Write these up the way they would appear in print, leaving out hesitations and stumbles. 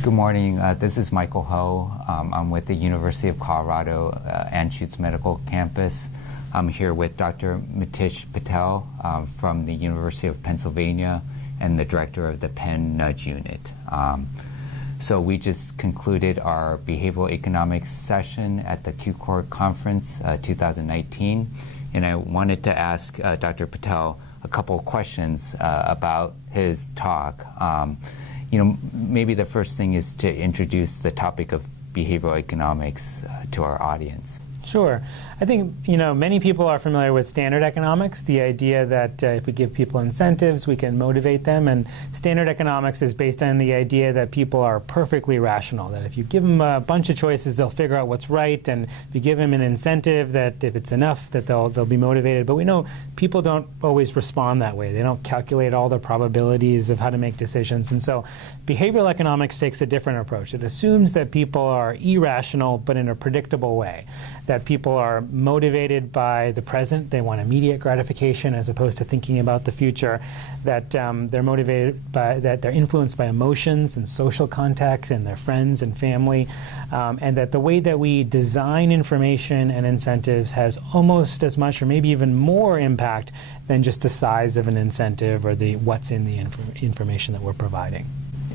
Good morning. This is Michael Ho. I'm with the University of Colorado Anschutz Medical Campus. I'm here with Dr. Mitesh Patel from the University of Pennsylvania and the director of the Penn Nudge Unit. So we just concluded our behavioral economics session at the QCOR conference 2019, and I wanted to ask Dr. Patel a couple of questions about his talk. Maybe the first thing is to introduce the topic of behavioral economics to our audience. Sure. I think, many people are familiar with standard economics, the idea that if we give people incentives, we can motivate them. And standard economics is based on the idea that people are perfectly rational, that if you give them a bunch of choices, they'll figure out what's right. And if you give them an incentive, that if it's enough, that they'll be motivated. But we know people don't always respond that way. They don't calculate all the probabilities of how to make decisions. And so behavioral economics takes a different approach. It assumes that people are irrational, but in a predictable way, that people are motivated by the present. They want immediate gratification as opposed to thinking about the future, that they're motivated by, that they're influenced by emotions and social context and their friends and family, and that the way that we design information and incentives has almost as much or maybe even more impact than just the size of an incentive or the what's in the information that we're providing.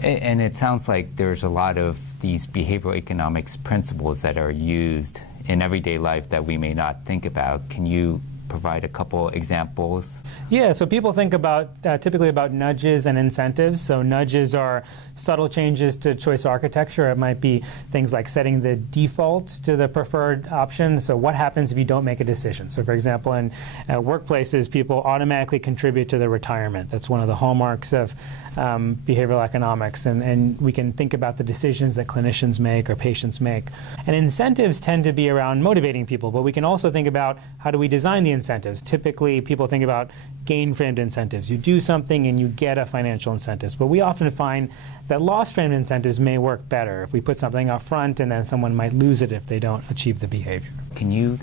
And it sounds like there's a lot of these behavioral economics principles that are used in everyday life that we may not think about. Can you provide a couple examples? Yeah, so people think about typically about nudges and incentives. So nudges are subtle changes to choice architecture. It might be things like setting the default to the preferred option. So what happens if you don't make a decision? So for example, in workplaces, people automatically contribute to their retirement. That's one of the hallmarks of behavioral economics, and we can think about the decisions that clinicians make or patients make. And incentives tend to be around motivating people, but we can also think about how do we design the incentives. Typically, people think about gain-framed incentives. You do something and you get a financial incentive, but we often find that loss-framed incentives may work better if we put something up front and then someone might lose it if they don't achieve the behavior. Can you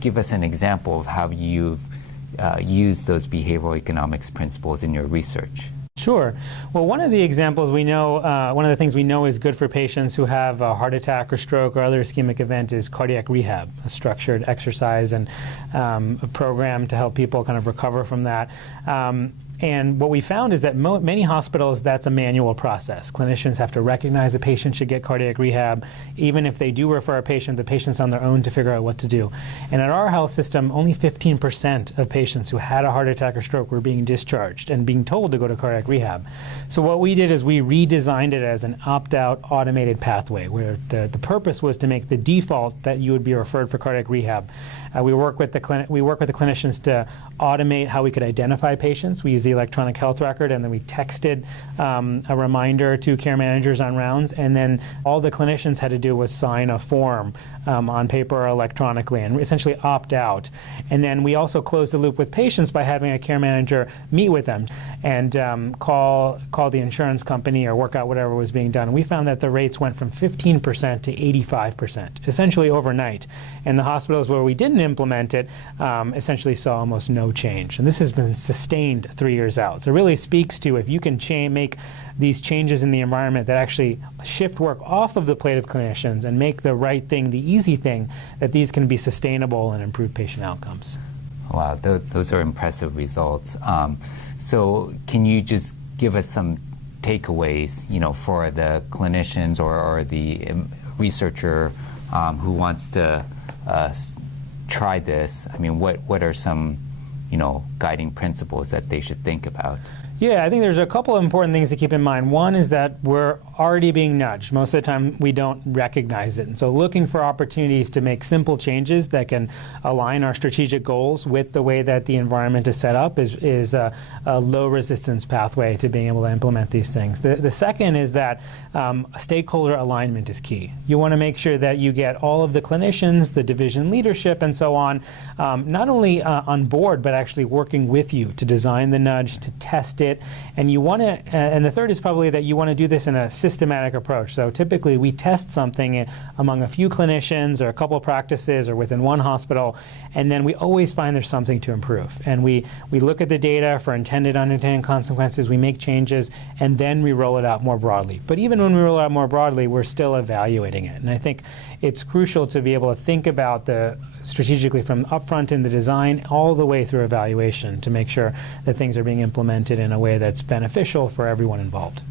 give us an example of how you've used those behavioral economics principles in your research? Sure. Well, one of the examples we know, one of the things we know is good for patients who have a heart attack or stroke or other ischemic event is cardiac rehab, a structured exercise and a program to help people kind of recover from that. And what we found is that many hospitals, that's a manual process. Clinicians have to recognize a patient should get cardiac rehab. Even if they do refer a patient, the patient's on their own to figure out what to do. And at our health system, only 15% of patients who had a heart attack or stroke were being discharged and being told to go to cardiac rehab. So what we did is we redesigned it as an opt-out automated pathway, where the purpose was to make the default that you would be referred for cardiac rehab. We work with the clinicians to automate how we could identify patients. We use the electronic health record, and then we texted a reminder to care managers on rounds, and then all the clinicians had to do was sign a form on paper or electronically and essentially opt out. And then we also closed the loop with patients by having a care manager meet with them and call the insurance company or work out whatever was being done. And we found that the rates went from 15% to 85%, essentially overnight. And the hospitals where we didn't implement it essentially saw almost no change. And this has been sustained 3 years out. So it really speaks to if you can make these changes in the environment that actually shift work off of the plate of clinicians and make the right thing, the easy thing, that these can be sustainable and improve patient outcomes. Wow, those are impressive results. So can you just give us some takeaways, for the clinicians or the researcher who wants to try this? I mean, what are some guiding principles that they should think about? Yeah, I think there's a couple of important things to keep in mind. One is that we're already being nudged. Most of the time, we don't recognize it. And so looking for opportunities to make simple changes that can align our strategic goals with the way that the environment is set up is a low-resistance pathway to being able to implement these things. The second is that stakeholder alignment is key. You want to make sure that you get all of the clinicians, the division leadership, and so on, not only on board, but actually working with you to design the nudge, to test it, it. And you want to, and the third is probably that you want to do this in a systematic approach. So typically we test something among a few clinicians or a couple of practices or within one hospital, and then we always find there's something to improve. And we look at the data for intended, unintended consequences, we make changes, and then we roll it out more broadly. But even when we roll it out more broadly, we're still evaluating it. And I think it's crucial to be able to think about the strategically from upfront in the design all the way through evaluation to make sure that things are being implemented in a way that's beneficial for everyone involved.